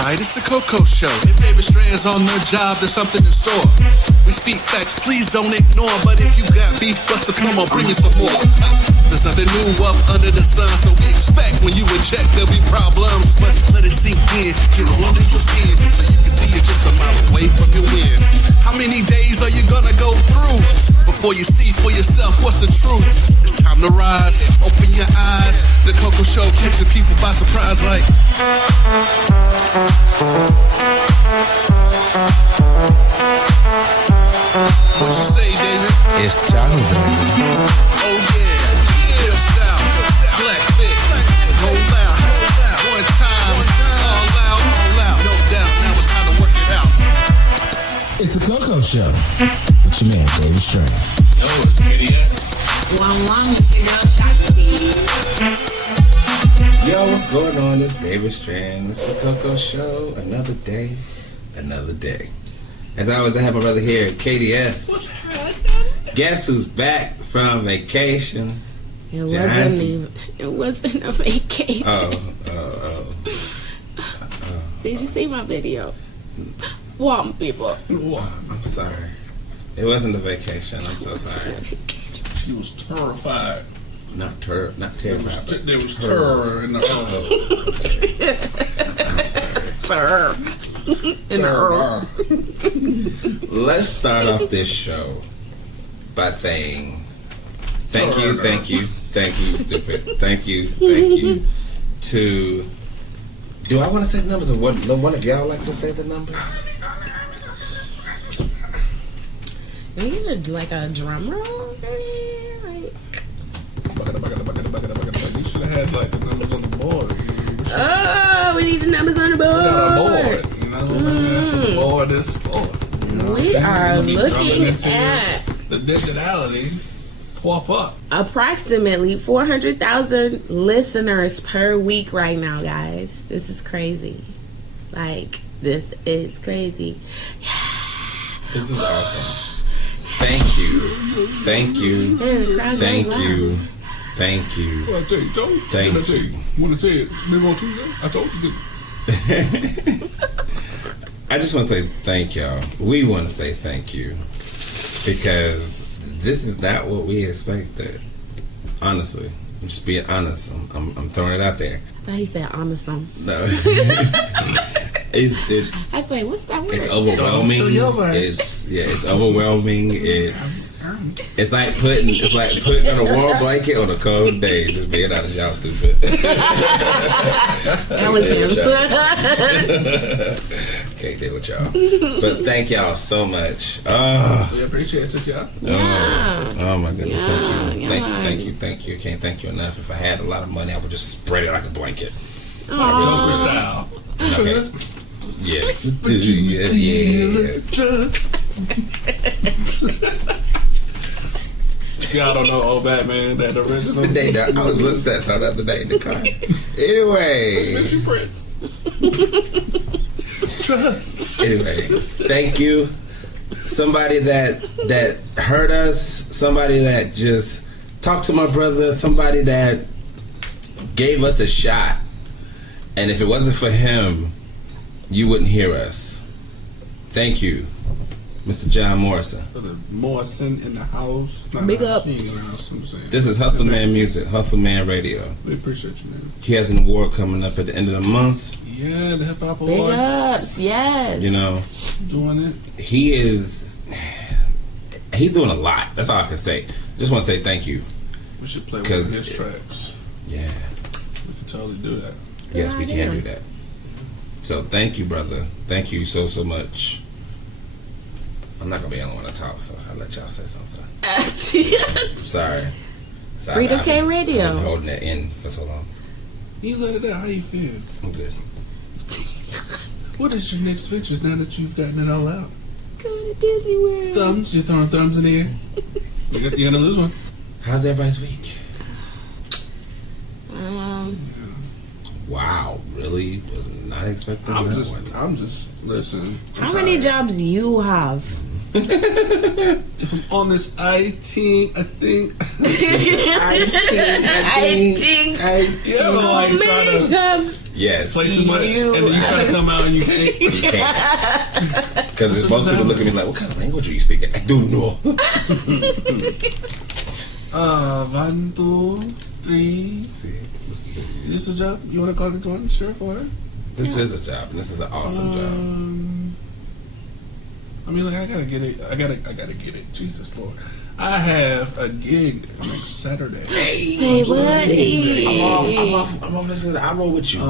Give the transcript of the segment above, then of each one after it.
right, it's the Coco Show. If David Strand's on the job, there's something in store. We speak facts, please don't ignore. But if you got beef, Buster, come on, bring me some more. There's nothing new up under the sun, so we expect when you in check there'll be problems. But let it sink in, get under your skin, so you can see it just a mile away from your win. How many days are you gonna go through before you see for yourself what's the truth? It's time to rise, open your eyes. The Coco Show catching people by surprise like. What you say, David? It's Jolly, baby. Oh yeah, real style, black fit, go loud, one time, all out, no doubt. Now it's time to work it out. It's the Coco Show with your man David Strand. Yo, it's KDS. One, it's your girl Shakti. Yo, what's going on? It's David Strand. It's the Coco Show. Another day, another day. As always, I have my brother here, KDS. What's happening? Guess who's back from vacation? It wasn't a vacation. Did you see my video? Warm people. I'm sorry. It wasn't a vacation. I'm so sorry. She was terrified. Not terrified. There was terror in the Sir. In the Let's start off this show by saying thank you, stupid. Thank you to. Do I want to say the numbers, or one of y'all like to say the numbers? Are you gonna do like a drum roll? You should have had like the numbers on the board. Oh, we need the numbers on the board. You know what the board is for. You know We are looking at the digitality pop up. Approximately 400,000 listeners per week right now, guys. This is crazy. Like, this is crazy. This is awesome. Thank you. Well, I tell you, Joe. Thank I tell you. Want to tell you? Remember on Tuesday? I told you, didn't I just want to say thank y'all. We want to say thank you because this is not what we expected. Honestly, I'm just being honest. I'm throwing it out there. I thought he said honest. No, it's. I say, what's that word? It's overwhelming. It's overwhelming. It's like putting on a warm blanket on a cold day. Just being honest, y'all stupid. That was him. Can't deal with y'all. But thank y'all so much. We appreciate it, y'all. Oh my goodness. Thank you. I can't thank you enough. If I had a lot of money, I would just spread it like a blanket. Joker style. Okay. Yeah. Y'all don't know old Batman, that original. I was listening to that song the other day in the car. Anyway. Prince. Trust. Anyway, thank you. Somebody that heard us, somebody that just talked to my brother, somebody that gave us a shot. And if it wasn't for him, you wouldn't hear us. Thank you, Mr. John Morrison. Morrison in the house. Big ups. This is Hustle Man Music, Hustle Man Radio. We appreciate you, man. He has an award coming up at the end of the month. Yeah, the Hip Hop Big Awards. ups, yes. You know, doing it. He's doing a lot. That's all I can say. Just want to say thank you. We should play one of his tracks. Yeah. We can totally do that. Yes, we can do that. So thank you, brother. Thank you so much. I'm not gonna be the only one to talk, so I'll let y'all say something. Sorry. Freedom K Radio. I've been holding that in for so long. You let it out. How you feel? I'm good. What is your next ventures now that you've gotten it all out? Go to Disney World. Thumbs? You're throwing thumbs in the air? You're gonna lose one. How's everybody's week? Wow, really? Was not expecting I'm that just listening. How many jobs you have? If I'm on this I think. I think. How many jobs Yes. Play too much, and then you try to come out and you can't. You can't. Because most people look at me like, what kind of language are you speaking? I don't know. 1, 2, 3. See, Is this a job? You want to call it one? Sure, for it. this is a job, and this is an awesome job. I mean, like, I gotta get it. I gotta get it. Jesus Lord, I have a gig next Saturday. Say what? I'm off listening. I roll with you.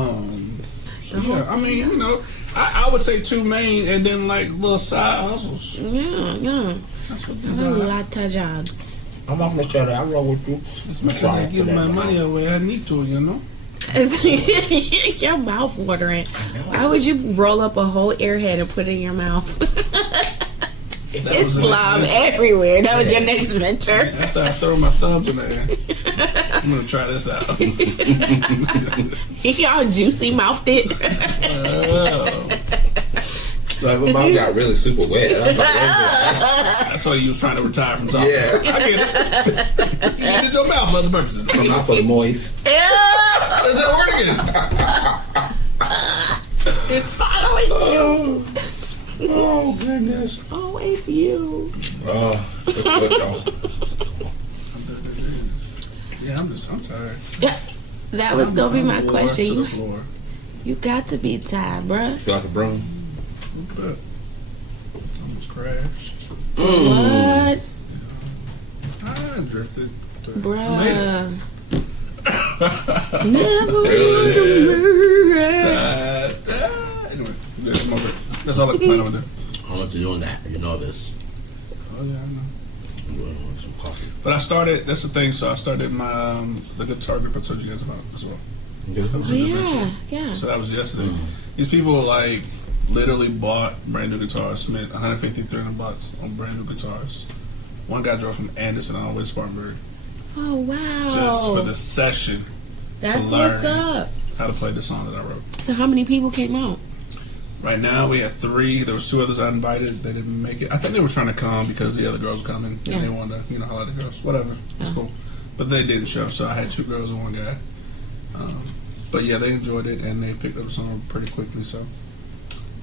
So yeah, I mean, you know, I would say 2 main and then like little side hustles. Yeah. That's what I these have a are. lot of jobs. I'm off with you. I roll with you. As much as I give my money away, I need to, you know. Your mouth watering. Why would you roll up a whole airhead and put it in your mouth? It's slob everywhere. That was your next venture. After I throw my thumbs in the air, I'm gonna try this out. He all juicy mouthed it. Like my mouth got really super wet. I'm like, That's why you was trying to retire from talking. yeah, I get it. You needed your mouth for other purposes. my mouth was moist. How does that work again? It's following you. Oh goodness. Always you. Yeah, I'm tired. Yeah, that was gonna be my I'm question. to the floor. You got to be tired, bruh. Feel like a broom. But almost crashed. What? I drifted. But I Bruh. made Never Anyway, that's all I plan on doing. How much you doing that? You know this. Oh yeah, I know. I'm going to some coffee. But I started. That's the thing. So I started my the guitar group I told you guys about as well. Yeah. That was an adventure. Yeah. So that was yesterday. These people like literally bought brand new guitars, spent $150, $300 on brand new guitars. One guy drove from Anderson all the way to Spartanburg Oh wow. just for the session That's to learn what's up. how to play the song that I wrote. So how many people came out? Right now we had 3. There was 2 others I invited. They didn't make it. I think they were trying to come because the other girls were coming Yeah. and they wanted to, holler at the girls. Whatever. It's cool. But they didn't show, so I had 2 girls and 1 guy. But yeah, they enjoyed it and they picked up the song pretty quickly. So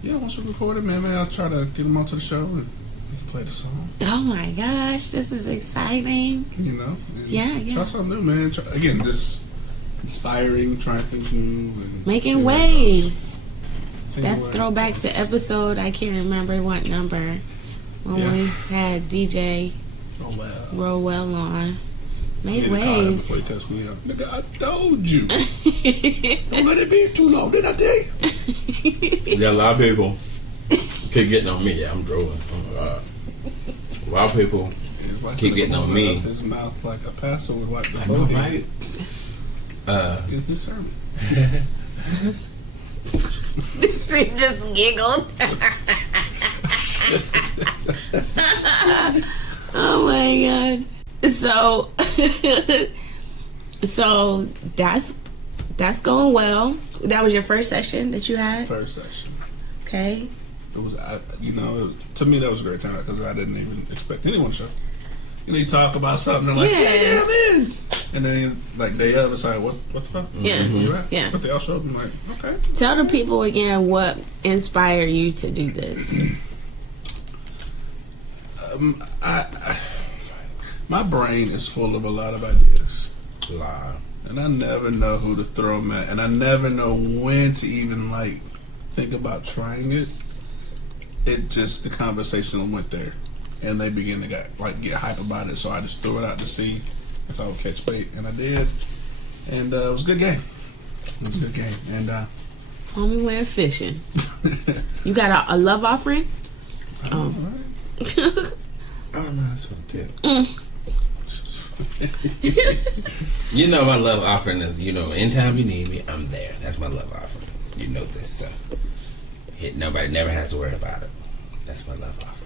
yeah, once we record it, man, I'll try to get them onto the show and we can play the song. Oh my gosh, this is exciting. You know? And Yeah. Try something new, man. Again, just inspiring, trying things new. And Making see how it goes. waves. See That's how it throwback to goes. episode, I can't remember what number, when we had DJ Oh, wow. Rowell on. Made Need to call him waves. before he cussed me out. Nigga, I told you. Don't let it be too long, didn't I tell you? Yeah, a lot of people keep getting on me. Yeah, I'm drooling. Oh my God. A lot of people keep getting on me. His mouth like a pastor would wipe the I know, phone. right? In his sermon. He just giggled. Oh my god. So that's going well. That was your first session that you had? First session. Okay. It was, to me that was a great time because I didn't even expect anyone to show. You talk about something and like, yeah, man. And then like day of, it's like, what the fuck? Yeah. Where you at? Yeah. But they all showed me like, okay. Tell the people again what inspired you to do this. My brain is full of a lot of ideas. Lie. And I never know who to throw them at. And I never know when to even, like, think about trying it. It just, the conversation went there. And they began to get hype about it. So I just threw it out to see if I would catch bait. And I did. And it was a good game. It was a good game. And, Homie went fishing. You got a love offering? right. Oh no, that's what I did. You know my love offering is, anytime you need me, I'm there. That's my love offering. You know this, so nobody never has to worry about it. That's my love offering.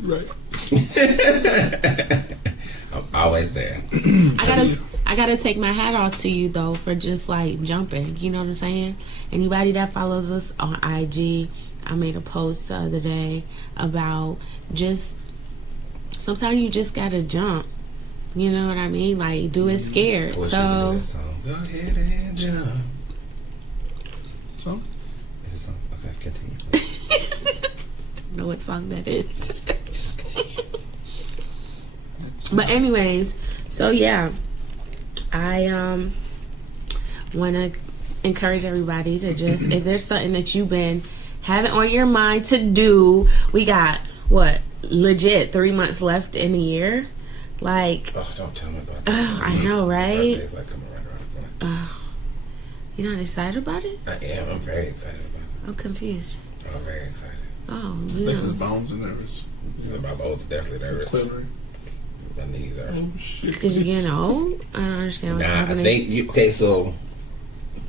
Right. I'm always there. I gotta take my hat off to you though for just like jumping. You know what I'm saying? Anybody that follows us on IG, I made a post the other day about just sometimes you just gotta jump. You know what I mean? Like do it scared. I wish we could do So that song. Go ahead and jump. Song? It's a song. Okay, continue. Don't know what song that is. But anyways, so yeah, I want to encourage everybody to just, if there's something that you've been having on your mind to do, we got what, legit 3 months left in the year. Like, oh, don't tell me about that. I know, right? My birthday's like coming right around the corner. You're not excited about it? I am. I'm very excited about it. I'm confused. I'm very excited. Oh, I you think know. his bones are nervous. My bones definitely nervous. Quivering. My knees are. Oh, shit. Because you're getting old? I don't understand what's Nah, happening. I think you. Okay, so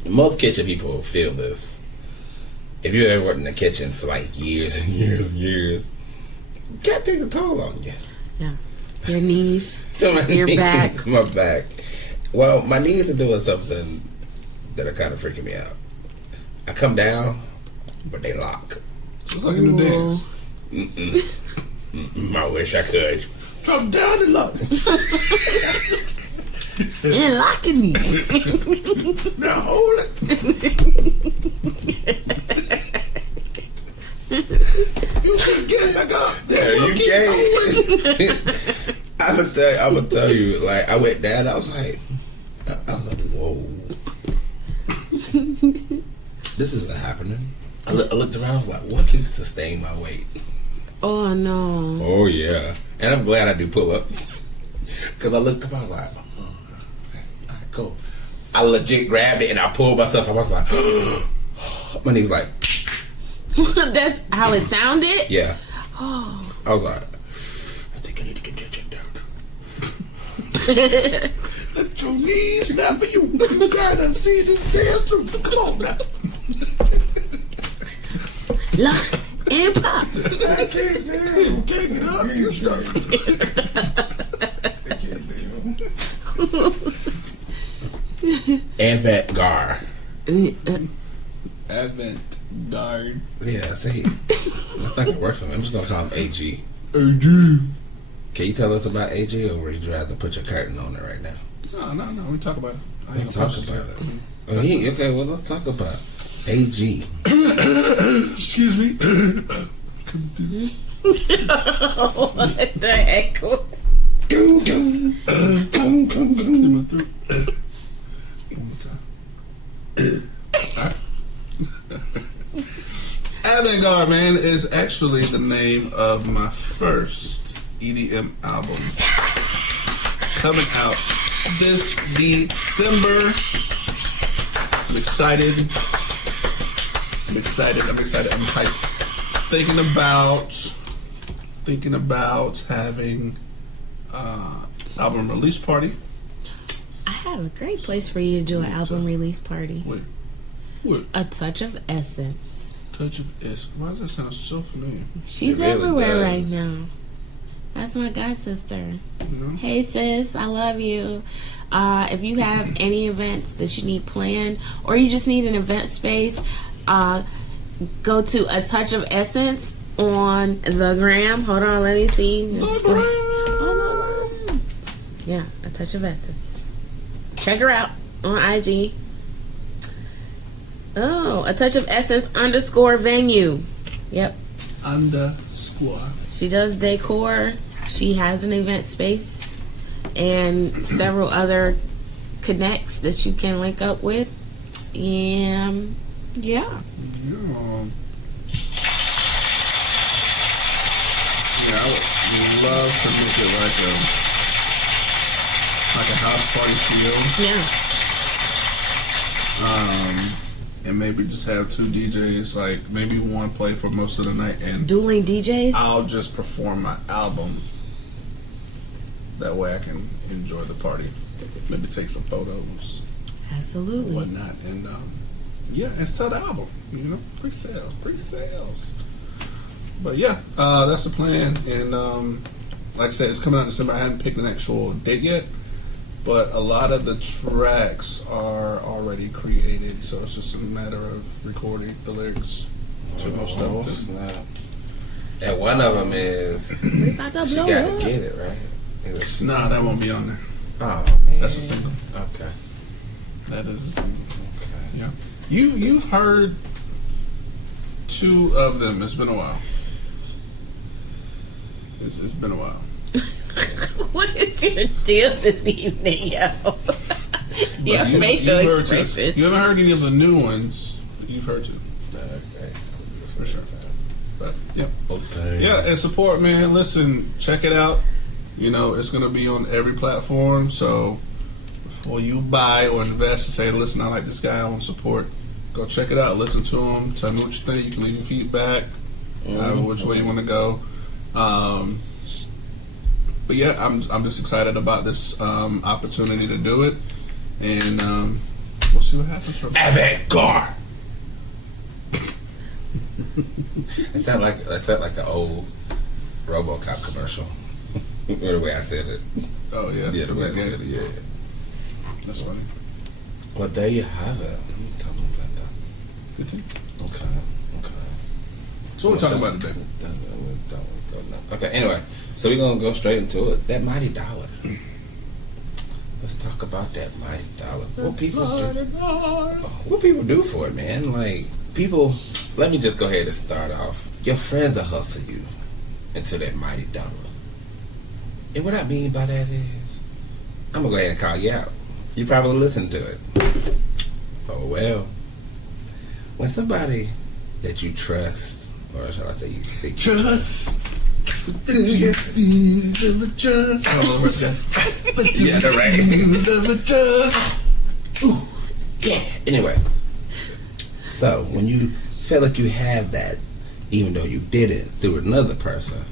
most kitchen people feel this. If you ever worked in the kitchen for like years and years and years, God takes a toll on you. Yeah. Your knees, My your knees, back. my back. Well, my knees are doing something that are kind of freaking me out. I come down, but they lock. So it's like a new dance. I wish I could. Drop down and lock. And locking knees. Now hold it. You keep getting back up. There you can't. I'm gonna tell you, like, I went down, I was like, whoa. This isn't happening. I looked around, I was like, what can sustain my weight? Oh, no. Oh, yeah. And I'm glad I do pull-ups. Because I looked up, I was like, oh, okay, all right, cool. I legit grabbed it and I pulled myself. I was like, my knees like, That's how it sounded? yeah. Oh. I was like, I think I need to get that checked out. Let your knees snap for you. You gotta see this dance too. Come on now. Lock and pop. I can't damn. You can't get up. You stuck. I can't damn. Avant-garde. Avant-garde. Yeah, see, that's not gonna work for me. I'm just gonna call him AG. AG. Can you tell us about AG, or would you rather put your curtain on it right now? No. We talk about it. Let's talk about it. Okay, well, let's talk about AG. Excuse me. What the heck? One more time. Avant-garde, man, is actually the name of my first EDM album. Coming out this December. I'm excited. I'm hyped. Thinking about having album release party. I have a great place for you to do an album release party. What? A Touch of Essence. Touch of S. Why does that sound so familiar? She's It really everywhere right does. now. That's my god sister. You know? Hey sis, I love you. If you have any events that you need planned, or you just need an event space, go to A Touch of Essence on the gram. Hold on, let me see. Let's go. Yeah, A Touch of Essence. Check her out on IG. Oh, A Touch of Essence _venue. Yep. Underscore. She does decor. She has an event space and several other connects that you can link up with. And yeah. Yeah. Yeah, I would love to make it like a house party feel. Yeah. And maybe just have two DJs, like maybe one play for most of the night, and Dueling DJs. I'll just perform my album. That way I can enjoy the party. Maybe take some photos, Absolutely. whatnot, and yeah, and sell the album. You know, pre-sales. But yeah, that's the plan. And like I said, it's coming out in December. I haven't picked an actual date yet, but a lot of the tracks are already created, so it's just a matter of recording the lyrics to most of them. And one of them is We about to She blow Gotta up. Get It, right? Nah, that won't be on there. Oh, man. That's a single. Okay. That is a single. Okay. Yeah. You've heard 2 of them. It's been a while. It's been a while. What is your deal this evening, yo? Your facial expressions. You haven't heard any of the new ones. You've heard 2. Okay. For sure. But, yeah. Okay. Yeah, and support, man. Listen, check it out. You know, it's going to be on every platform. So, before you buy or invest and say, listen, I like this guy, I want to support, go check it out. Listen to him. Tell me what you think. You can leave your feedback. Which way you want to go. But yeah, I'm just excited about this opportunity to do it, and we'll see what happens from there. Avant-garde. It sound like an old RoboCop commercial. The way I said it. Oh yeah, Yeah, the way I said it. Yeah. That's funny. Well, there you have it. Tell me about that. Good team. Okay. So what we're talking about today? Okay, anyway, so we're gonna go straight into it. That mighty dollar. Let's talk about that mighty dollar. What people do? What people do for it, man? Like people. Let me just go ahead and start off. Your friends will hustle you into that mighty dollar. And what I mean by that is, I'm gonna go ahead and call you out. You probably listen to it. Oh well. When somebody that you trust, or shall I say you think Trust. Trust. I don't know where it's going. Yeah, the right. Ooh, yeah. Anyway, so when you feel like you have that, even though you did it through another person,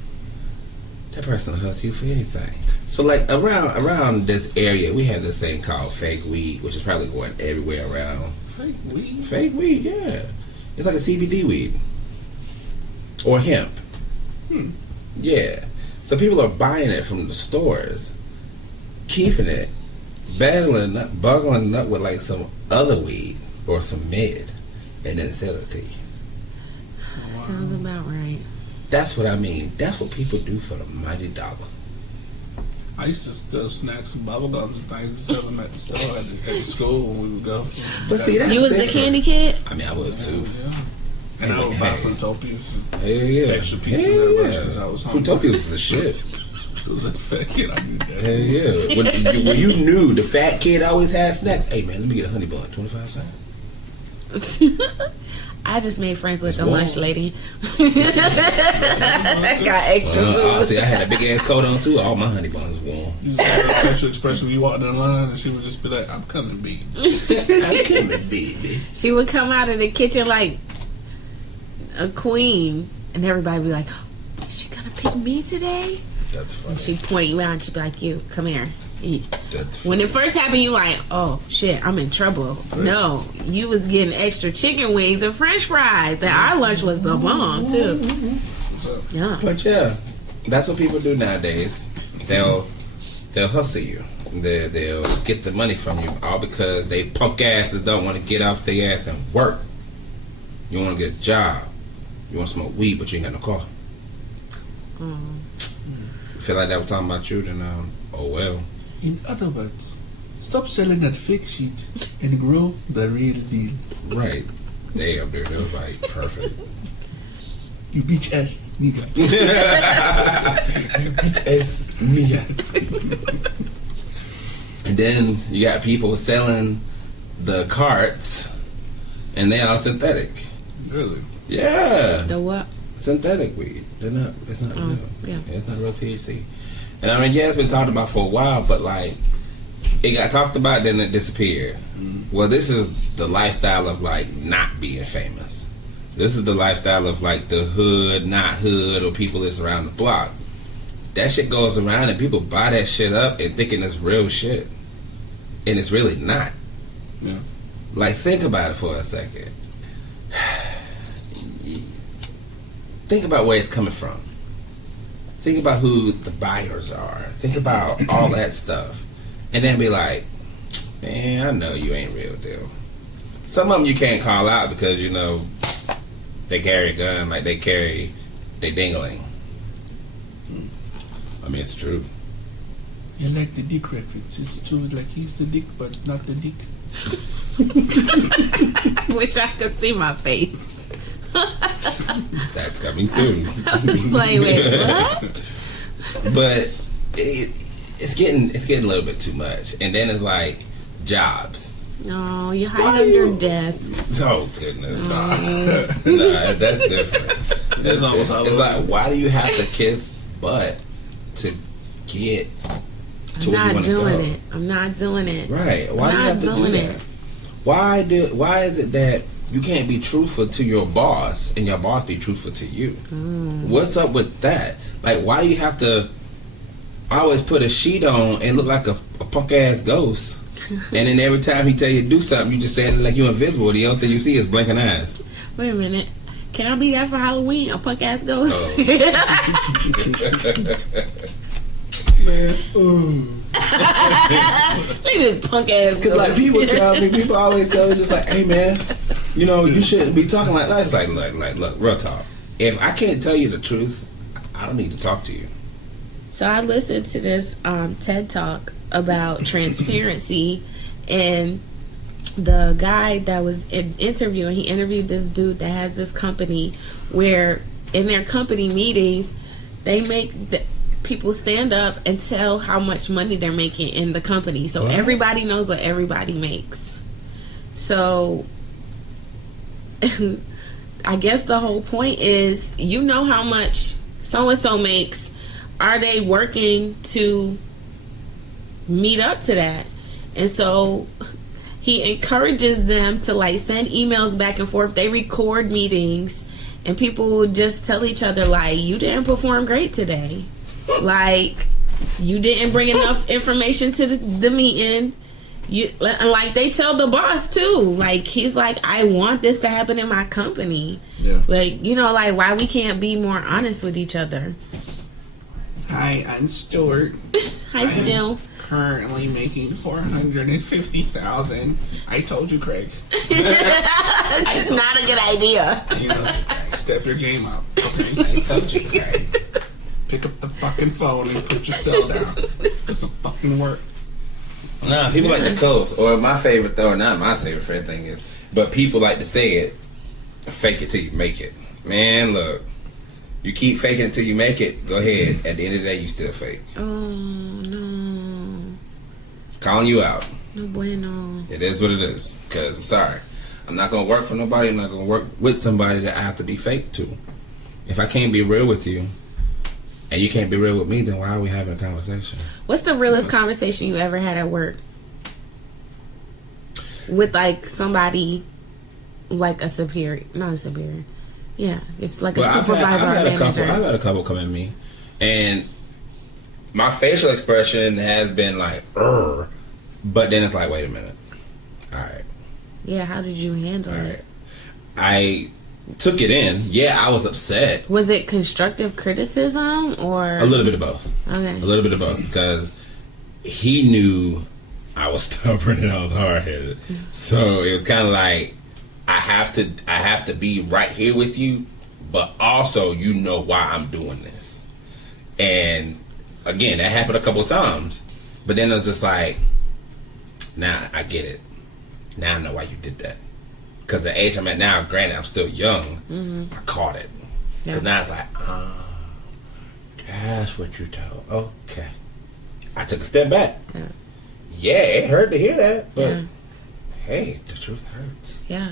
that person will hustle you for anything. So like around this area, we have this thing called fake weed, which is probably going everywhere around. Fake weed? Fake weed, yeah. It's like a CBD weed. Or hemp. Yeah. So people are buying it from the stores, keeping it, buggling it up with like some other weed or some mid, and then sell it to you. Sounds about right. That's what I mean. That's what people do for the mighty dollar. I used to steal snacks and bubble gums and things and sell them at the store at the school when we would go. But see, that's You was the different. candy kid? I mean, I was too. Yeah. And I would buy Fruitopias and Hell yeah. extra pieces Hell at lunch yeah. because I was hungry. Fruitopia was the shit. It was like a fat kid. I knew that. Hell yeah. When you knew the fat kid always had snacks. Hey man, let me get a honey bun, 25 cents. I just made friends with It's the warm. lunch lady. Got extra food. See, I had a big ass coat on too. All my honey buns warm. You just had a facial expression when you walked in line and she would just be like, I'm coming, baby. I'm coming, baby. She would come out of the kitchen like a queen, and everybody would be like, oh, is she gonna pick me today? That's funny. And she'd point you out and she'd be like, you, come here, eat. That's When it first happened, you like, oh shit, I'm in trouble. No, you was getting extra chicken wings and French fries, and our lunch was the bomb too. What's up? Yeah. But yeah, that's what people do nowadays. They'll hustle you. They'll get the money from you all because they punk asses don't want to get off their ass and work. You want to get a job. You want to smoke weed, but you ain't got no car. Feel like that was talking about you, then oh well. In other words, stop selling that fake shit and grow the real deal. Right. Damn, dude, that was like perfect. You bitch ass nigga. You bitch ass nigga. And then you got people selling the carts, and they all synthetic. Really? Yeah, The what? synthetic weed. They're not. It's not real. Yeah. It's not real THC. And I mean, yeah, it's been talked about for a while, but like, it got talked about, then it disappeared. Well, this is the lifestyle of like not being famous. This is the lifestyle of like the hood, not hood, or people that's around the block. That shit goes around and people buy that shit up and thinking it's real shit. And it's really not. Yeah. Like, think about it for a second. Think about where it's coming from. Think about who the buyers are. Think about all that stuff. And then be like, man, I know you ain't real deal. Some of them you can't call out because, you know, they carry a gun like they carry they dingling. I mean, it's true. You like the dick reference. It's too like he's the dick, but not the dick. Wish I could see my face. That's coming soon. I was like, wait, what? But it's getting a little bit too much. And then it's like jobs. No, you hide under desks. Oh goodness. Nah, that's different. That's different. It's like, why do you have to kiss butt to get to where you want to go? I'm not doing it. Right. Why do you have to do that? Why is it that you can't be truthful to your boss and your boss be truthful to you? What's up with that? Like, why do you have to always put a sheet on and look like a punk ass ghost? And then every time he tell you to do something, you just stand like you invisible. The only thing you see is blinking eyes. Wait a minute. Can I be that for Halloween? A punk ass ghost? Oh. Man, Look at this punk ass ghost. Because like people always tell me just like, hey man, you know, you shouldn't be talking like that. It's like, look, real talk. If I can't tell you the truth, I don't need to talk to you. So I listened to this TED Talk about transparency, and the guy that was interviewing, he interviewed this dude that has this company where in their company meetings they make people stand up and tell how much money they're making in the company, so everybody knows what everybody makes. So I guess the whole point is, you know how much so and so makes. Are they working to meet up to that? And so he encourages them to like send emails back and forth. They record meetings, and people would just tell each other like, you didn't perform great today, like you didn't bring enough information to the meeting. You like, they tell the boss too, like he's like, I want this to happen in my company. Like, you know, like, why we can't be more honest with each other. Hi, I'm Stuart. Hi, Stu. Currently making $450,000. I told you, Craig. It's not a good idea. You know, step your game up, okay? I told you, Craig. Pick up the fucking phone and put your cell down. Do some fucking work. Nah, people like to coast. Or my favorite, though, or not my favorite thing is, but people like to say it, fake it till you make it. Man, look. You keep faking it till you make it, go ahead. At the end of the day, you still fake. Oh, no. Calling you out. No bueno. It is what it is. Because I'm sorry. I'm not going to work for nobody. I'm not going to work with somebody that I have to be fake to. If I can't be real with you, and you can't be real with me, then why are we having a conversation? What's the realest conversation you ever had at work? With, like, somebody, like a superior. Not a superior. Yeah, it's like a supervisor or manager. I've had a couple come at me, and my facial expression has been like, but then it's like, wait a minute. All right. Yeah, how did you handle it? Right. I took it in. Yeah, I was upset. Was it constructive criticism or? A little bit of both. Okay. A little bit of both, because he knew I was stubborn and I was hard-headed. So it was kind of like, I have to be right here with you, but also you know why I'm doing this. And again, that happened a couple of times, but then it was just like, nah, I get it. Now I know why you did that. Because the age I'm at now, granted I'm still young, I caught it. Because now it's like, that's what you told. Okay. I took a step back. Yeah, it hurt to hear that, but hey, the truth hurts. Yeah.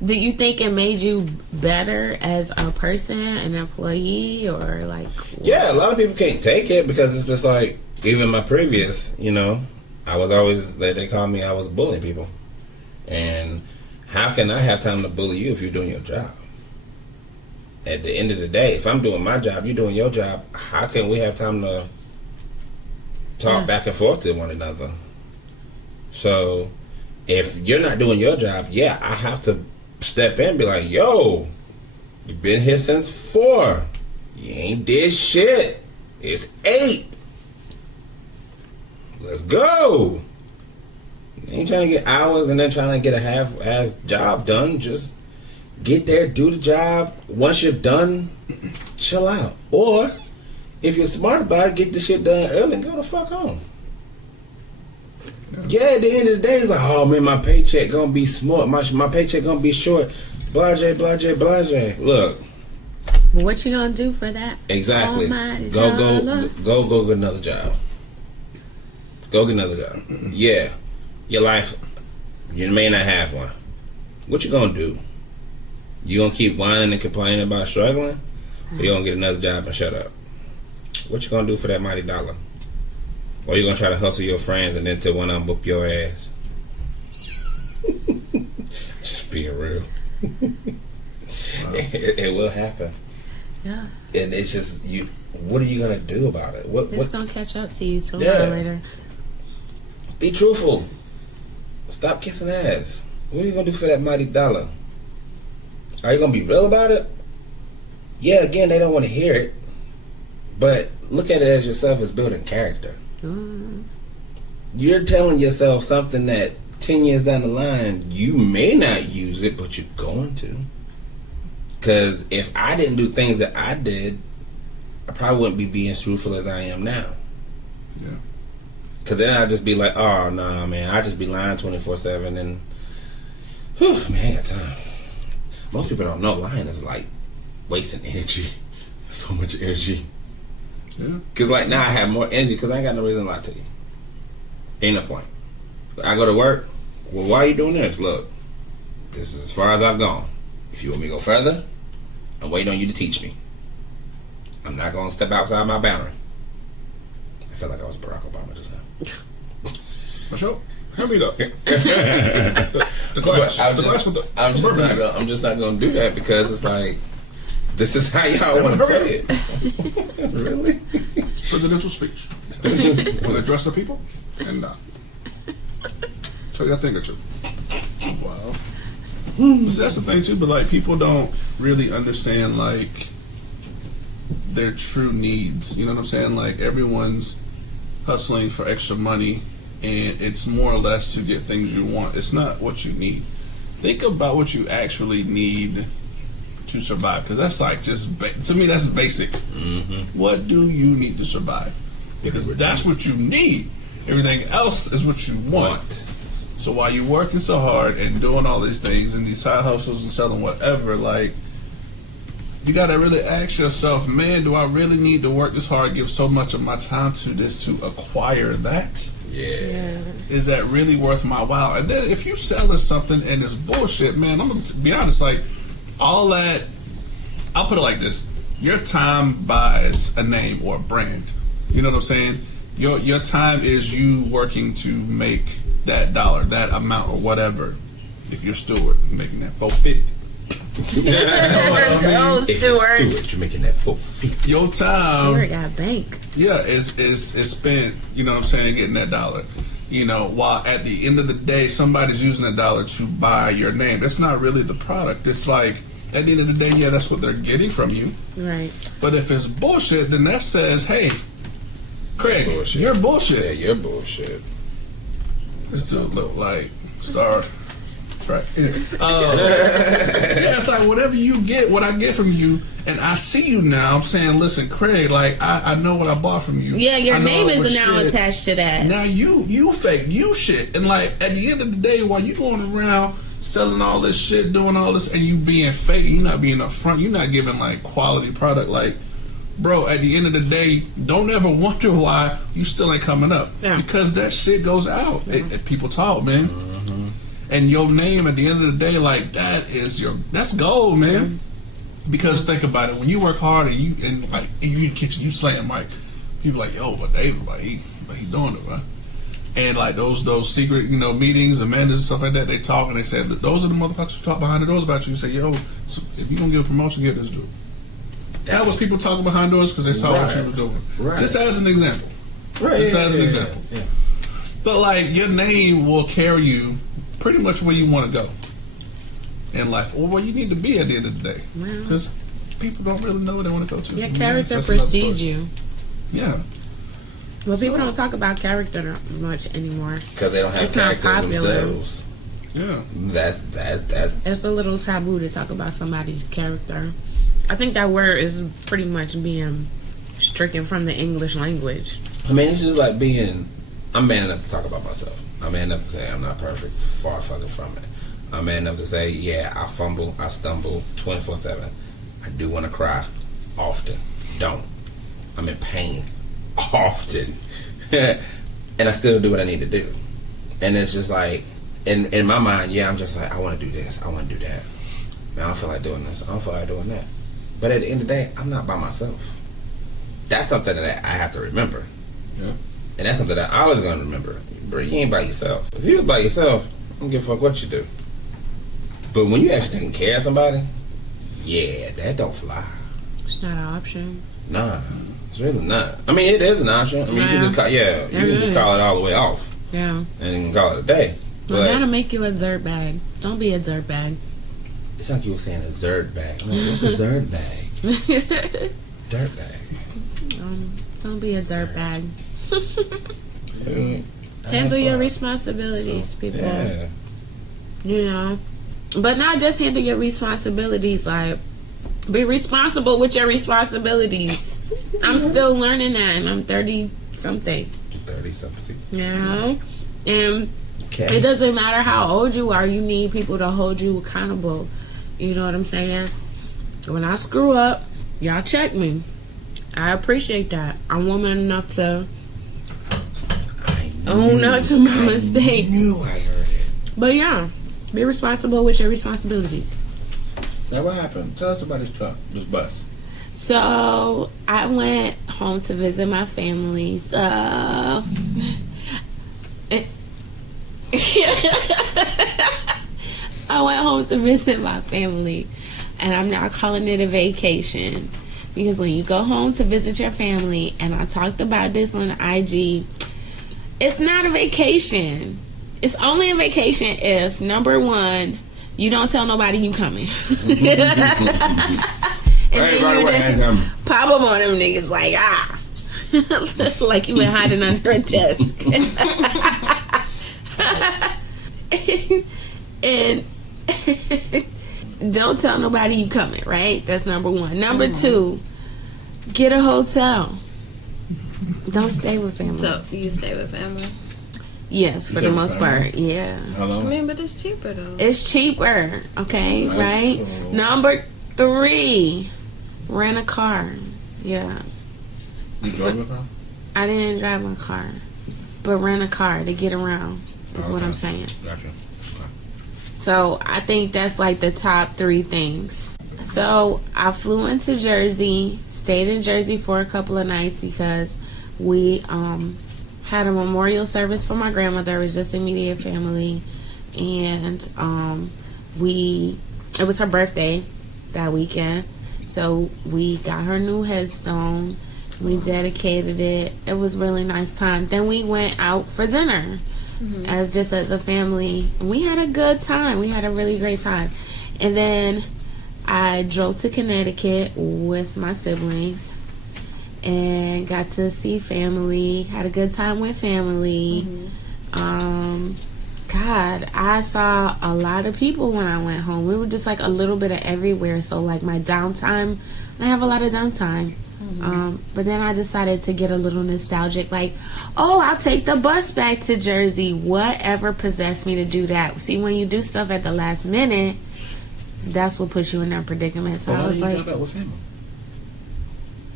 Do you think it made you better as a person, an employee, or like? Yeah, a lot of people can't take it because it's just like, even my previous, you know, I was always, they call me, I was bullying people. And how can I have time to bully you if you're doing your job? At the end of the day, if I'm doing my job, you're doing your job, how can we have time to talk back and forth to one another? So if you're not doing your job, I have to step in and be like, yo, you've been here since 4. You ain't did shit. It's 8. Let's go. You ain't trying to get hours and then trying to get a half-ass job done. Just get there, do the job. Once you're done, chill out. Or if you're smart about it, get the shit done early and go the fuck home. Yeah, at the end of the day, it's like, oh man, my paycheck gonna be small. My paycheck gonna be short. Blase, blase, blase. Look. What you gonna do for that? Exactly. Almighty Go dollar? get another job. Go get another job. Yeah. Your life, you may not have one. What you gonna do? You gonna keep whining and complaining about struggling? Or you gonna get another job and shut up? What you gonna do for that mighty dollar? Or you gonna try to hustle your friends and then tell one of them whoop your ass? Just being real. Wow. It will happen. Yeah. And it's just you. What are you gonna do about it? It's gonna catch up to you sooner Yeah. or later. Be truthful. Stop kissing ass. What are you gonna do for that mighty dollar? Are you gonna be real about it? Yeah, again, they don't want to hear it. But look at it as yourself as building character. Mm. You're telling yourself something that 10 years down the line, you may not use it, but you're going to. Because if I didn't do things that I did, I probably wouldn't be being as truthful as I am now. Yeah. Because then I'd just be like, oh, nah, man, I'd just be lying 24/7 and, whew, man, I ain't got time. Most people don't know lying is like wasting energy. So much energy. Yeah. Because like now I have more energy because I ain't got no reason to lie to you. Ain't no point. I go to work, well, why are you doing this? Look, this is as far as I've gone. If you want me to go further, I'm waiting on you to teach me. I'm not going to step outside my boundary. I felt like I was Barack Obama just now. For sure. Help me though. the glass. I'm The just- glass with the I'm just bourbon not in it. gonna, I'm just not going to do that because it's like, this is how y'all want to play it. Really? Presidential speech. Will address the people and tell you a thing or two. Wow. But see, that's the thing too. But like, people don't really understand like their true needs. You know what I'm saying? Like, everyone's hustling for extra money, and it's more or less to get things you want. It's not what you need. Think about what you actually need to survive, because that's like just to me that's basic. Mm-hmm. What do you need to survive? Because that's what you need. Everything else is what you want. So while you're working so hard and doing all these things and these side hustles and selling whatever, like, you gotta really ask yourself, man, do I really need to work this hard, give so much of my time to this to acquire that? Yeah. Is that really worth my while? And then if you're selling something and it's bullshit, man, I'm gonna be honest, like, all that, I'll put it like this: your time buys a name or a brand. You know what I'm saying? Your time is you working to make that dollar, that amount, or whatever. If you're Stewart, making that $450. Oh, If you're Stewart. Stewart, you're making that $450. Your time, Stewart got bank. yeah, is spent. You know what I'm saying? Getting that dollar. You know, while at the end of the day, somebody's using that dollar to buy your name. That's not really the product. It's like, at the end of the day, yeah, that's what they're getting from you. Right. But if it's bullshit, then that says, hey, Craig, Bullshit. you're Yeah, bullshit. you're bullshit. This dude look like Star Trek. Yeah, it's like whatever you get, what I get from you, and I see you now. I'm saying, listen, Craig, like I know what I bought from you. Yeah, your I know name it was is now shit. attached to that. Now you fake, you shit, and like at the end of the day, while you going around selling all this shit, doing all this, and you being fake, you're not being upfront, you're not giving like quality product, like. Bro, at the end of the day, don't ever wonder why you still ain't coming up. Yeah. Because that shit goes out. People talk, man. Mm-hmm. And your name at the end of the day, like, that's gold, man. Because think about it, when you work hard and you in the kitchen, you slaying Mike, people like, yo, but David, like he doing it, right? And like those secret, meetings, Amandas and stuff like that, they talk and they say, those are the motherfuckers who talk behind the doors about you. You say, yo, so if you gonna give a promotion, give this dude. That was people talking behind doors because they saw what you was doing. Right. Just as an example. Right. Just as an example. Yeah. But like your name will carry you pretty much where you want to go in life, or where you need to be at the end of the day. Because people don't really know where they want to go to. Your character That's another precedes story. you. Yeah. Well, people don't talk about character much anymore. Because they don't have It's not character popular. themselves. Yeah. That's It's a little taboo to talk about somebody's character. I think that word is pretty much being stricken from the English language. I mean, it's just like being I'm man enough to talk about myself. I'm man enough to say I'm not perfect. Far fucking from it. I'm man enough to say, yeah, I fumble, I stumble 24/7. I do want to cry often. Don't. I'm in pain often. And I still do what I need to do. And it's just like, in my mind, yeah, I'm just like, I want to do this. I want to do that. Man, I don't feel like doing this. I don't feel like doing that. But at the end of the day, I'm not by myself. That's something that I have to remember. Yeah. And that's something that I was going to remember. Bro, you ain't by yourself. If you was by yourself, I don't give a fuck what you do. But when you actually taking care of somebody, yeah, that don't fly. It's not an option. Nah, it's really not. I mean, it is an option. I mean, you can just call, you can just call it all the way off. Yeah. And you can call it a day. Well, But that'll make you a dirt bag. Don't be a dirt bag. it's like you were saying a Zerd bag. I'm like, what's a Zerd bag? Dirt bag. Don't be a dirt bag. Mm, Handle your responsibilities, people. Yeah. You know, but not just handle your responsibilities. Like, be responsible with your responsibilities. I'm still learning that, and I'm 30 something. 30 something. You know, and Okay. it doesn't matter how old you are. You need people to hold you accountable. You know what I'm saying? When I screw up, y'all check me. I appreciate that. I'm woman enough to own up to my mistakes. I knew I heard it. But yeah, be responsible with your responsibilities. Now what happened? Tell us about this truck, this bus. So I went home to visit my family. So I went home to visit my family, and I'm not calling it a vacation, because when you go home to visit your family, and I talked about this on IG, it's not a vacation. It's only a vacation if, number one, you don't tell nobody you coming. And then you just pop up on them niggas like, like you been hiding under a desk. And don't tell nobody you coming, right? That's number one. Number two, get a hotel. Don't stay with family. So you stay with family? Yes, for the most part. Yeah. I mean, but it's cheaper though. It's cheaper, okay, right? Number three, rent a car. Yeah. You drove a car? I didn't drive my car, but rent a car to get around is what I'm saying. Gotcha. So I think that's like the top three things. So I flew into Jersey, stayed in Jersey for a couple of nights because we had a memorial service for my grandmother. It was just immediate family, and it was her birthday that weekend, so we got her new headstone. We dedicated it. It was a really nice time. Then we went out for dinner as a family. We had a good time. We had a really great time. And then I drove to Connecticut with my siblings and got to see family. Had a good time with family. God, I saw a lot of people when I went home. We were just like a little bit of everywhere. So like my downtime, I have a lot of downtime. But then I decided to get a little nostalgic, like, oh, I'll take the bus back to Jersey. Whatever possessed me to do that? See, when you do stuff at the last minute, that's what puts you in that predicament. So I was like, out with family?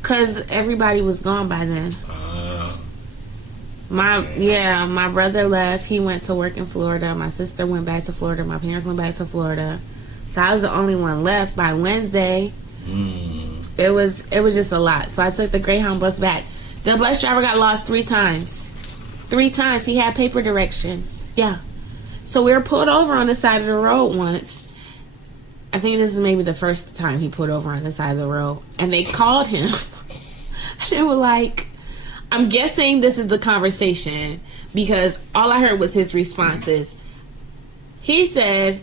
because everybody was gone by then. My brother left. He went to work in Florida. My sister went back to Florida. My parents went back to Florida. So I was the only one left by Wednesday. It was just a lot. So I took the Greyhound bus back. The bus driver got lost 3 times. 3 times. He had paper directions. Yeah. So we were pulled over on the side of the road once. I think this is maybe the first time he pulled over on the side of the road. And they called him. They were like, I'm guessing this is the conversation, because all I heard was his responses. He said,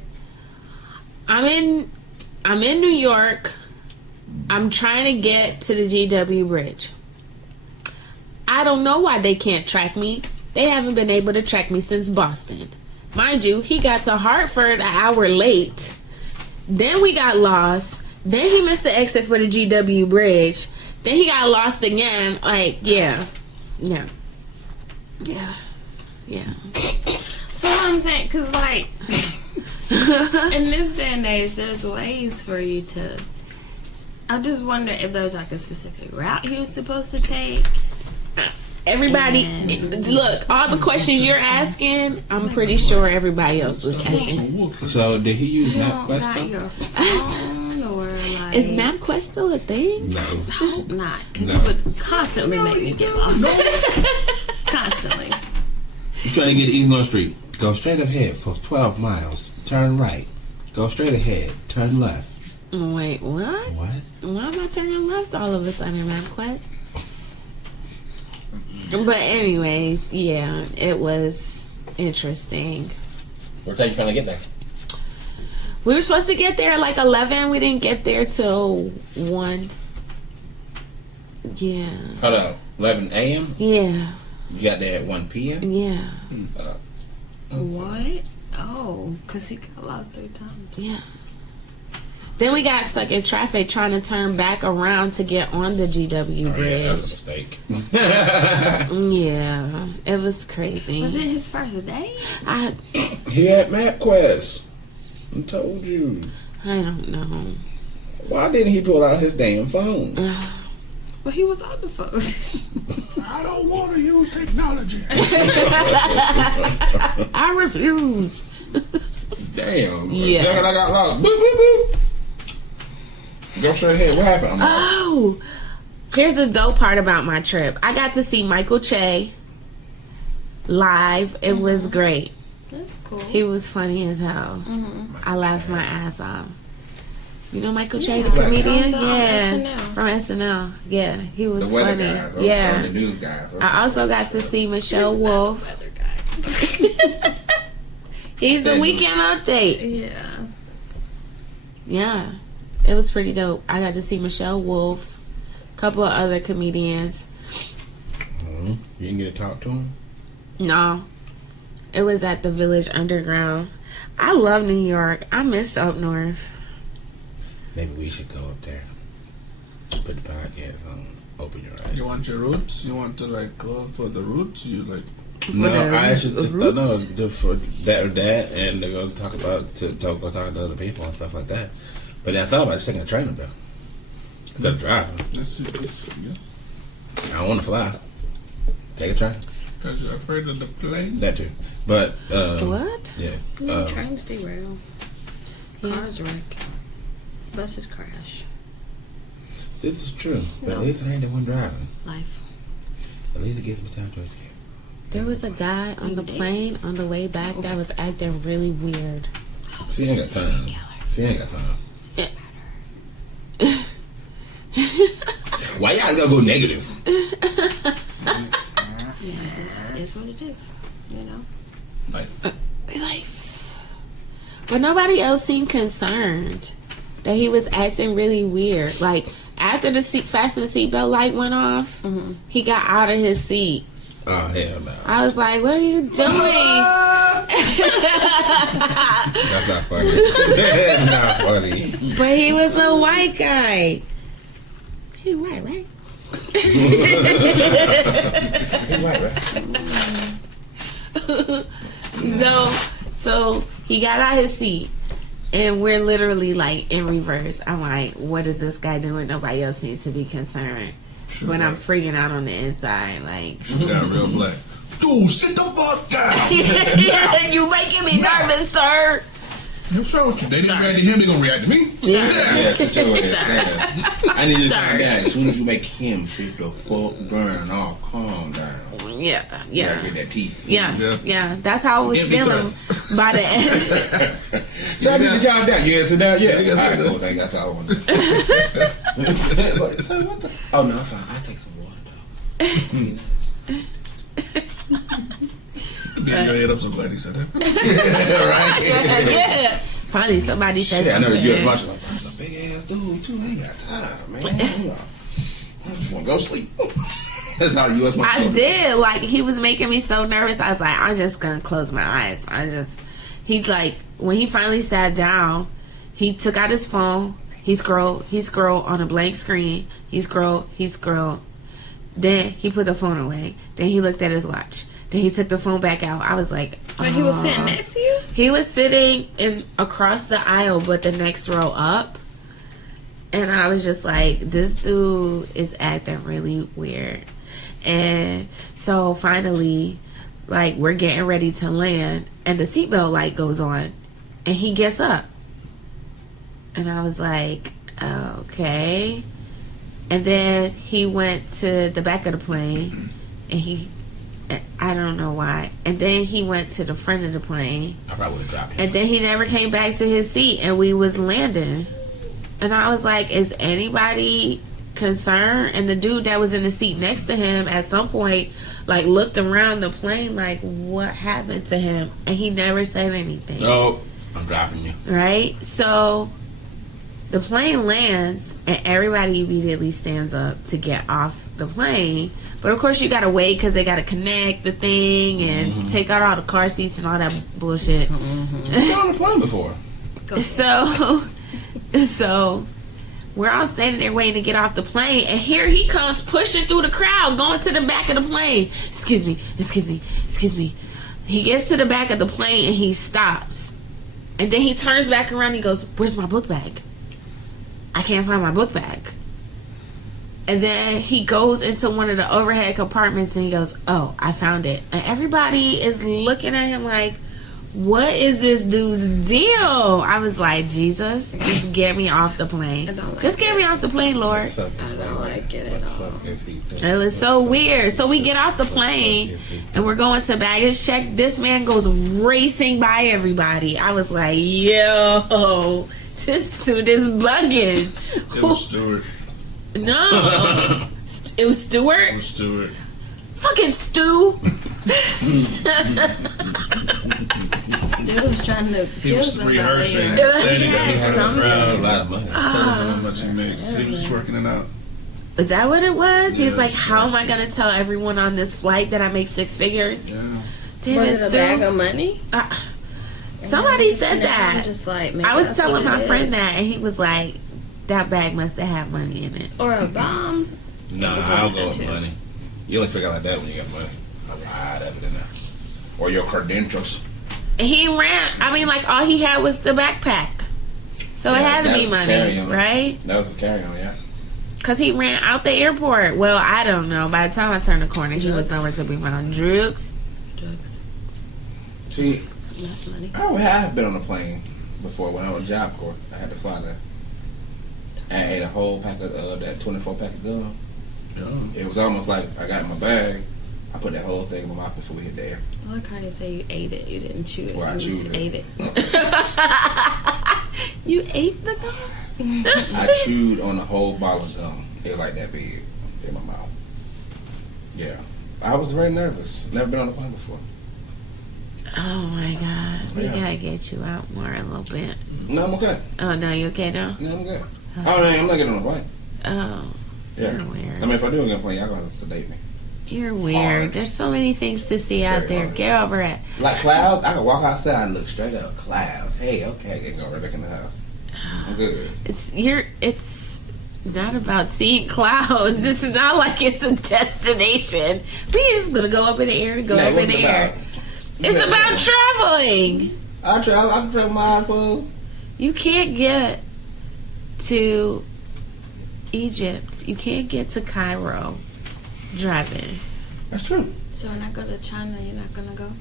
I'm in New York. I'm trying to get to the GW Bridge. I don't know why they can't track me. They haven't been able to track me since Boston. Mind you, he got to Hartford an hour late. Then we got lost. Then he missed the exit for the GW Bridge. Then he got lost again. Like, yeah. Yeah. So what I'm saying, because like in this day and age, there's ways for you to. I just wonder if there's like a specific route he was supposed to take. Everybody, look, all the questions you're asking, I'm pretty sure everybody else was asking. So did he use Not MapQuest? your phone or like. Is MapQuest still a thing? No. Hope not, because No. it would constantly make me get lost. Constantly. You trying to get to East North Street? Go straight ahead for 12 miles. Turn right. Go straight ahead. Turn left. Wait, what? What? Why am I turning left all of a sudden, MapQuest? But anyways, yeah, it was interesting. What time you trying to get there? We were supposed to get there at like 11. We didn't get there till 1. Yeah. Hold up. 11 a.m.? Yeah. You got there at 1 p.m.? Yeah. What? Oh, because he got lost 3 times. Yeah. Then we got stuck in traffic trying to turn back around to get on the GW bridge. Yeah, that's a mistake. Yeah, it was crazy. Was it his first day? He had MapQuest. I told you. I don't know. Why didn't he pull out his damn phone? Well, he was on the phone. I don't want to use technology. I refuse. Damn. Yeah. Second I got lost. Boop, boop, boop. Go straight ahead. What happened? Oh, here's the dope part about my trip. I got to see Michael Che live. It was great. That's cool. He was funny as hell. I laughed my ass off. You know Michael Che, the Yeah. comedian? From Yeah. SNL. From SNL. Yeah, he was The weather funny. guys. Yeah. The news guys. I also got to see Michelle Wolf. Weather guy. He's the Weekend Update. Yeah. Yeah, it was pretty dope. I got to see Michelle Wolf, a couple of other comedians. You didn't get to talk to him? No, it was at the Village Underground. I love New York. I miss up north. Maybe we should go up there. Put the podcast on. Open your eyes. You want your roots? You want to like go for the roots? You like No, the I actually just thought no, roots? for that or that, and they're gonna talk about go talk to other people and stuff like that. But then I thought about just taking a train up there instead of driving. that's yeah. I don't want to fly. Take a train. Because you're afraid of the plane. That too. But What? yeah. Trains derail. Yeah. Cars wreck. Buses crash. This is true. But at least I ain't the one driving. Life. At least it gives me time to escape. There was a guy on the plane on the way back that was acting really weird. See, I ain't got time. See, I ain't got time. Why y'all gotta go negative? Yeah, it just is what it is. You know? Life. But nobody else seemed concerned that he was acting really weird. Like, after the fasten the seatbelt light went off, he got out of his seat. Oh hell no. I was like, what are you doing? That's not funny. That's not funny. But he was a white guy. He white, right? He white, right? So he got out his seat, and we're literally like in reverse. I'm like, what is this guy doing? Nobody else needs to be concerned. But I'm freaking out on the inside, like. She got real black. Dude, sit the fuck down. You making me nervous, sir. What's wrong with you? They didn't react to him, they gonna react to me. Yeah. Sit down. Yeah, sit your ass down. I need you to Sorry. calm down. As soon as you make him sit the fuck down, I'll calm down. Yeah. You gotta get that teeth. Yeah. That's how I was Give me feeling threats. by the end. So I need to calm down. Yeah, sit down. Yeah. Yeah, Alright, sit cool. down. Thank you. That's all I want to do. So what the? Oh no, I'm fine. I'll take some water though. Be nice. Get your head up, so glad he said that. Right? Yeah. Finally, somebody said Yeah, I know the something. U.S. Marshal like, that's a big ass dude too. I ain't got time, man. I just want to go sleep. That's how the U.S. Marshal. I did. Like, he was making me so nervous. I was like, I'm just gonna close my eyes. He's like, when he finally sat down, he took out his phone. He scrolled on a blank screen. He scrolled. Then he put the phone away. Then he looked at his watch. Then he took the phone back out. I was like, But he was sitting next to you? He was sitting in across the aisle, but the next row up. And I was just like, this dude is acting really weird. And so finally, like, we're getting ready to land, and the seatbelt light goes on, and he gets up. And I was like, okay. And then he went to the back of the plane, and I don't know why. And then he went to the front of the plane. I probably would have dropped him. And then he never came back to his seat, and we was landing. And I was like, is anybody concerned? And the dude that was in the seat next to him at some point, like, looked around the plane like, what happened to him? And he never said anything. Oh, I'm dropping you. Right? So the plane lands, and everybody immediately stands up to get off the plane. But of course, you gotta wait because they gotta connect the thing and take out all the car seats and all that bullshit. You've been on a plane before. So we're all standing there waiting to get off the plane, and here he comes pushing through the crowd, going to the back of the plane. Excuse me. He gets to the back of the plane and he stops. And then he turns back around and he goes, where's my book bag? I can't find my book bag. And then he goes into one of the overhead compartments and he goes, oh, I found it. And everybody is looking at him like, what is this dude's deal? I was like, Jesus, just get me off the plane. Just get me off the plane, Lord. I don't like it at all. It was so weird. So we get off the plane and we're going to baggage check. This man goes racing by everybody. I was like, yo, this dude is bugging. It was Stewart. No. It was Stewart? It was Stewart. Fucking Stu. Still was trying to He was somebody. rehearsing, Yeah. standing up in front of the A crowd, lot of money. telling him how much he makes. He was just working it out. Is that what it was? He's Yes, like, how am I yes. going to tell everyone on this flight that I make 6 figures? Yeah. Damn it, Was it a bag Stu. of money? Somebody said And I'm that. just like, maybe I was that's telling what my it friend is. that, and he was like, that bag must have had money in it. Or a bomb. No, was I'll one go of with the two. money. You only figure like that when you got money. A lot of it in there. Or your credentials. He ran. I mean, like, all he had was the backpack. So it Yeah, had to that be was money, carry-on. right? That was his carry-on, yeah. Because he ran out the airport. Well, I don't know. By the time I turned the corner, he was nowhere to be found. Drugs. See, That's money. I have been on a plane before when I was Job Corps. I had to fly there. I ate a whole pack of that 24 pack of gum. Yeah. It was almost like I got in my bag. I put that whole thing in my mouth before we hit the air. I like how you say you ate it. You didn't chew it. Well, I you chewed just it. ate it. You ate the gum? I chewed on the whole bottle of gum. It was like that big in my mouth. Yeah. I was very nervous. Never been on a plane before. Oh my God. We Yeah. gotta get you out more a little bit. No, I'm okay. Oh, no, you okay now? No, I'm good. I'm not getting on a plane. Oh, Yeah. you're weird. I mean, if I do get on a plane, y'all gonna have to sedate me. You're weird. Hard. There's so many things to see out Very there. hard. Get over it. Like clouds, I can walk outside and look straight up. Clouds. Hey, okay, and go right back in the house. I'm good. It's not about seeing clouds. It's not like it's a destination. We're just gonna go up in the air and go Nah, up in what's the it air. about? It's Yeah. about traveling. I can travel with my eyes closed. You can't get to Egypt. You can't get to Cairo driving. That's true. So when I go to China, you're not gonna go?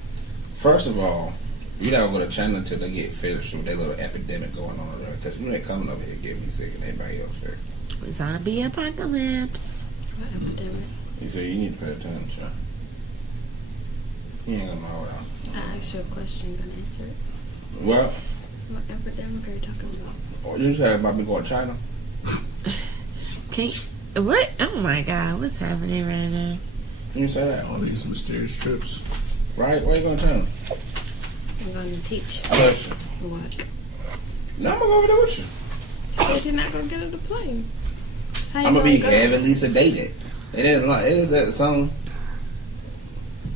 First of all, you don't go to China until they get finished with their little epidemic going on over there. Because you ain't coming over here getting me sick and everybody else sick. Zombie apocalypse. What epidemic? You say you need to pay attention. You ain't gonna know that. I asked you a question, you gonna answer it? Well, What epidemic are you talking about? you said about me going to China. What? Oh my God! What's happening right now? You say that, All these mysterious trips. right? Where you going to China? I'm going to teach. I bet you. What? No, I'm gonna go over there with you. You said you're not gonna get on the plane. That's how you I'm gonna be go. heavily sedated. It isn't like it is that song.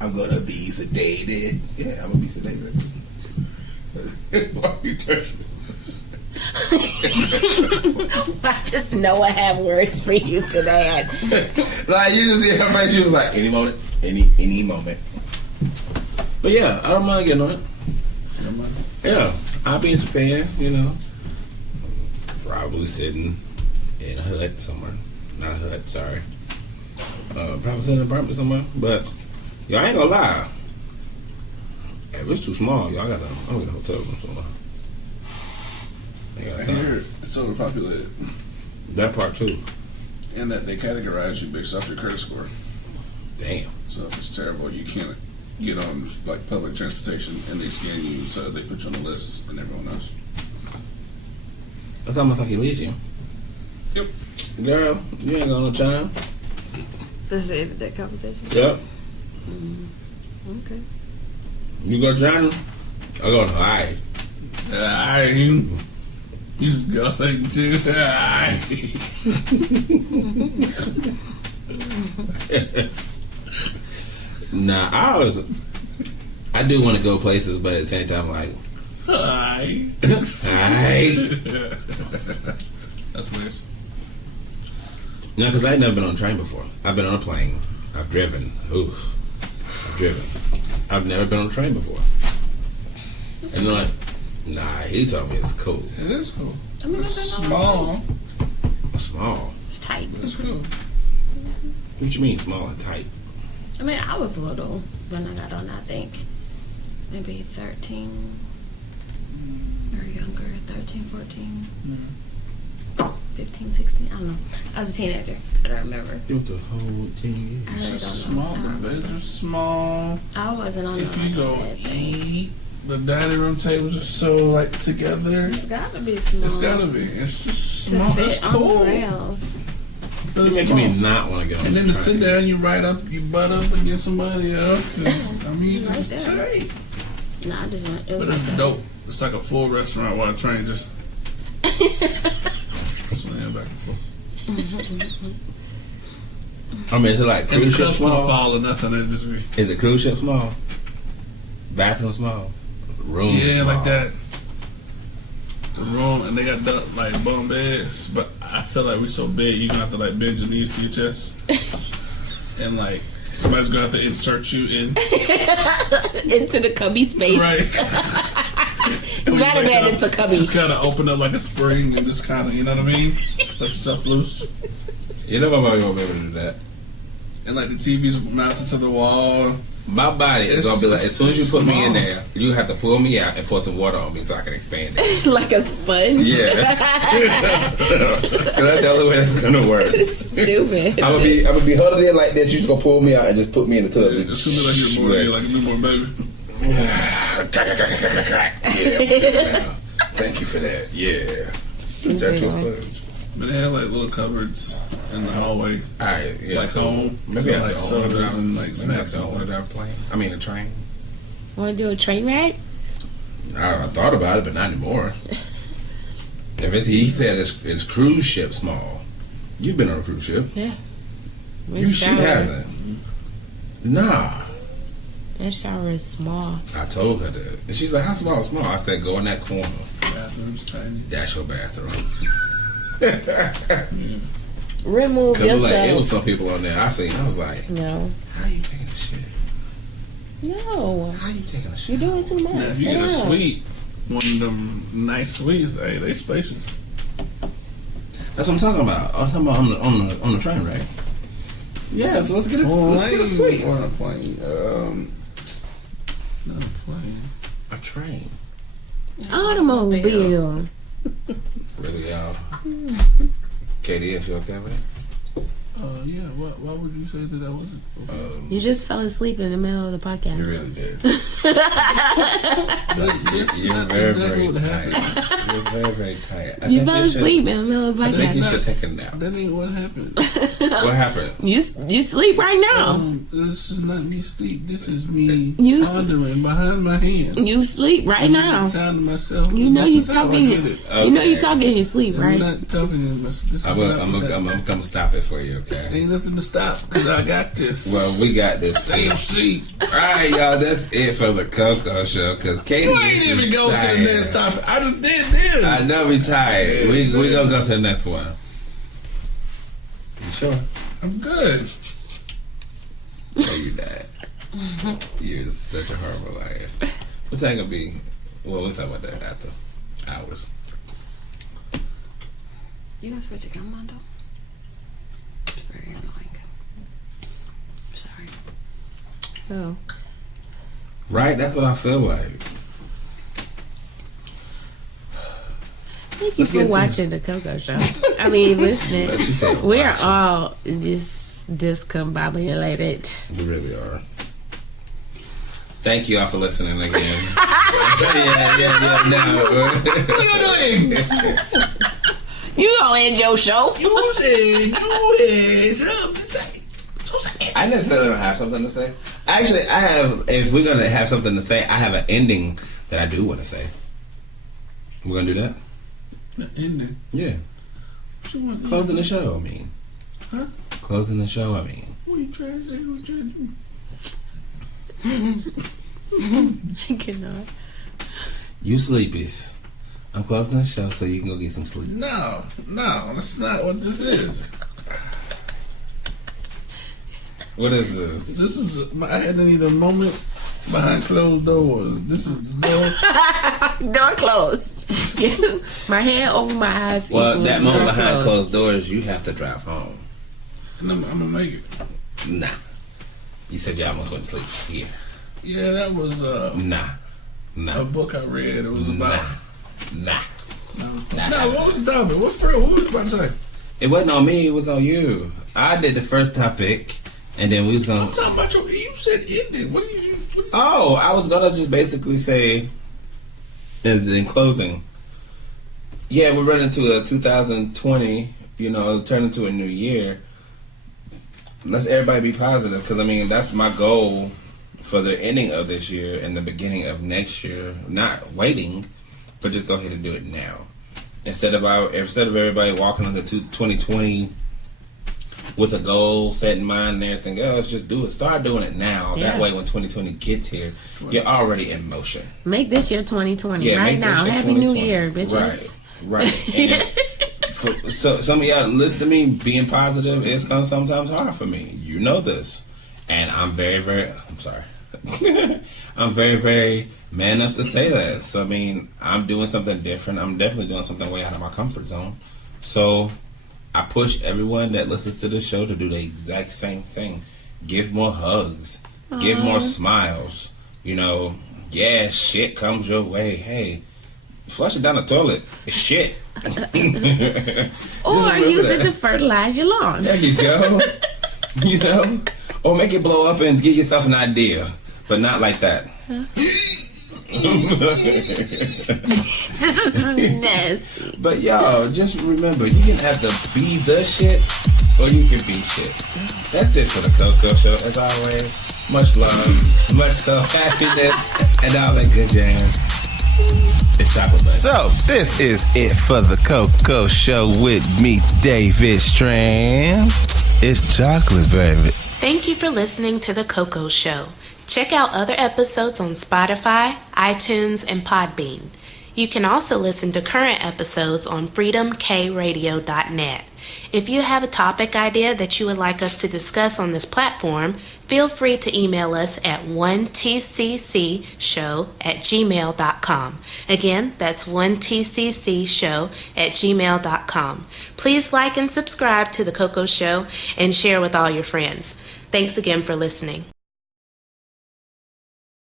I'm gonna be sedated. Yeah, I'm gonna be sedated. Why are you touching me? I just know I have words for you today. Like you just see her face, she was like, any moment, any moment. But yeah, I don't mind getting on it. Yeah, I'll be in Japan, you know. Probably sitting in a hut somewhere. Not a hut, sorry. Probably sitting in an apartment somewhere. But, yo, I ain't gonna lie. If it's too small, yo, I'm gonna get a hotel room somewhere. I hear it's overpopulated. That part too. And that they categorize you based off your credit score. Damn. So if it's terrible, you can't get on like public transportation, and they scan you, so they put you on the list, and everyone else. That's almost like Elysium. Yep. Girl, you ain't got no time. This is the end of that conversation. Yep. Okay. You go to China? I go to Hawaii. You just go like too. Nah, I do want to go places, but at the same time, like, Hi. That's weird. No, because I've never been on a train before. I've been on a plane. I've driven. I've driven. I've never been on a train before. And they're like, nah, he told me it's cool. It is cool. I mean, It's small. Small. It's tight. It's cool. What you mean, small and tight? I mean, I was little when I got on, I think. Maybe 13 or younger. 13, 14, 15, 16. I don't know. I was a teenager. I don't remember. You went the whole 10 years. I really don't know. Small. I don't The remember. beds are small. I wasn't on If the you go bed. eat, the dining room tables are so like together. It's gotta be small. It's gotta be. It's just to small. fit It's on cool. the rails. But You're it's making small. me not want to get on And this then to train. sit down, you right up, you butt up against somebody else. And, I mean, you Right just there. tight. No, I just went. It was But it's like dope. It's like a full restaurant while the train just swinging back and forth. I mean, is it like And the cruise ship cups don't small? fall or nothing. It just be Is it cruise ship small? Bathroom small? Room yeah, small? like that. The room, and they got like bunk beds, but I feel like we so big, you gonna have to like bend your knees to your chest, and like somebody's gonna have to insert you in. Into the cubby space. Right. It's not a bed, it's a cubby. Just kind of open up like a spring and just kind of, you know what I mean? Let yourself loose. You know my body won't be able to do that. And like the TV's mounted to the wall. My body is It's gonna be like, as soon as you put me in small. there, you have to pull me out and pour some water on me so I can expand it. Like a sponge. Yeah. Cause that's the only way that's gonna work. Stupid. I'm gonna be holding it like this. You just gonna pull me out and just put me in the tub. As soon as I get more, Yeah. like a newborn baby. Yeah. Thank you for that. Yeah. Turn to a sponge. But they have like little cupboards in the hallway. Alright, yeah. Like so home. maybe So I like like sodas and like snacks. snacks and Order stuff. that plane. I mean a train. Want to do a train ride? I thought about it, but not anymore. If it's, he said it's cruise ship small. You've been on a cruise ship. Yeah. She hasn't. Nah. That shower is small. I told her that. And she's like, how small is small? I said, go in that corner. Bathroom's tiny. That's your bathroom. Remove Cause yourself. like, it was some people on there I seen. I was like, No. how you taking a shit? No. How you taking a shit? You're doing too much. Now, if you Sit get a down. suite, one of them nice suites, hey, they spacious. That's what I'm talking about. I was talking about on the train, right? Yeah, so let's get a suite. On a plane. Not a plane. A train. Automobile. Really, y'all? Katie, is you okay with it? Yeah. Why would you say that I wasn't? You just fell asleep in the middle of the podcast. You really did. That's You're not very, exactly very what tight. happened. You're very, very tight. I You think fell you should- asleep in the middle of the I think you podcast. should take a nap. That ain't what happened. What happened? You sleep right now. This is not me sleep. This is me You pondering behind my hand. You sleep right now. Time to myself. You know this you is how I talking. get it. You know you talking in your sleep, I'm right? not talking to myself. This is I'm not gonna what's happening. come stop it for you, okay? Ain't nothing to stop because I got this. Well, we got this too. AMC. Alright, y'all, that's it for the Coco Show, because Katie You ain't is even go to tired. the next topic. I just did this. I know we tired. We gonna go to the next one. You sure? I'm good. No, you not. You're such a horrible liar. What time gonna be? Well, we'll talk about that after hours. You gonna switch your gum on though? It's very annoying. Sorry. Oh. Right? That's what I feel like. Thank you Let's get for to- watching the Coco Show. I mean, listening. But you said We're watching. all just discombobulated. You really are. Thank you all for listening again. No. What are you doing? You gonna end your show? You said something to say. So say it. I necessarily don't have something to say. Actually, I have. If we're gonna have something to say, I have an ending that I do want to say. We're gonna do that. The ending. Yeah. What you want? Closing the show. I mean. Huh? Closing the show. I mean. What you trying to say? What you trying to do? I cannot. You sleepies. I'm closing the show so you can go get some sleep. No, that's not what this is. What is this? This is I had to need a moment behind closed doors. This is the door. Door closed. My hand over my eyes. Well, equals that moment door behind closed doors, you have to drive home. And I'm gonna make it. Nah. You said you almost went to sleep here. Yeah, that was Nah. a book I read. It was about. Nah. No, what was the topic? What was you about to say? It wasn't on me, it was on you. I did the first topic, and then we was gonna... I'm talking about you said ended. What did you... Oh, I was gonna just basically say, as in closing, yeah, we're running to a 2020, turn into a new year. Let's everybody be positive, because I mean, that's my goal for the ending of this year and the beginning of next year. Not waiting, but just go ahead and do it now. Instead of everybody walking into 2020 with a goal set in mind and everything else, just do it. Start doing it now. Yeah. That way, when 2020 gets here, you're already in motion. Make this year 2020 Yeah, right make this now. year Happy New 2020. Year, bitches. Right. And so some of y'all listen to me being positive. It's gonna sometimes hard for me. You know this, and I'm very, very. I'm sorry. I'm very, very man enough to say that. So I mean, I'm doing something different. I'm definitely doing something way out of my comfort zone. So I push everyone that listens to this show to do the exact same thing. Give more hugs. Give more smiles. Yeah, shit comes your way. Hey, flush it down the toilet. It's shit. Or use that. it to fertilize your lawn. There you go. Or make it blow up and give yourself an idea. But not like that. Nasty. But y'all, just remember, you can have to be the shit, or you can be shit. That's it for the Coco Show. As always, much love, much happiness, and all that good jams. It's chocolate, baby. So, this is it for the Coco Show with me, David Stram. It's chocolate, baby. Thank you for listening to The Coco Show. Check out other episodes on Spotify, iTunes, and Podbean. You can also listen to current episodes on freedomkradio.net. If you have a topic idea that you would like us to discuss on this platform, feel free to email us at 1tccshow@gmail.com. Again, that's 1tccshow@gmail.com. Please like and subscribe to The Coco Show and share with all your friends. Thanks again for listening.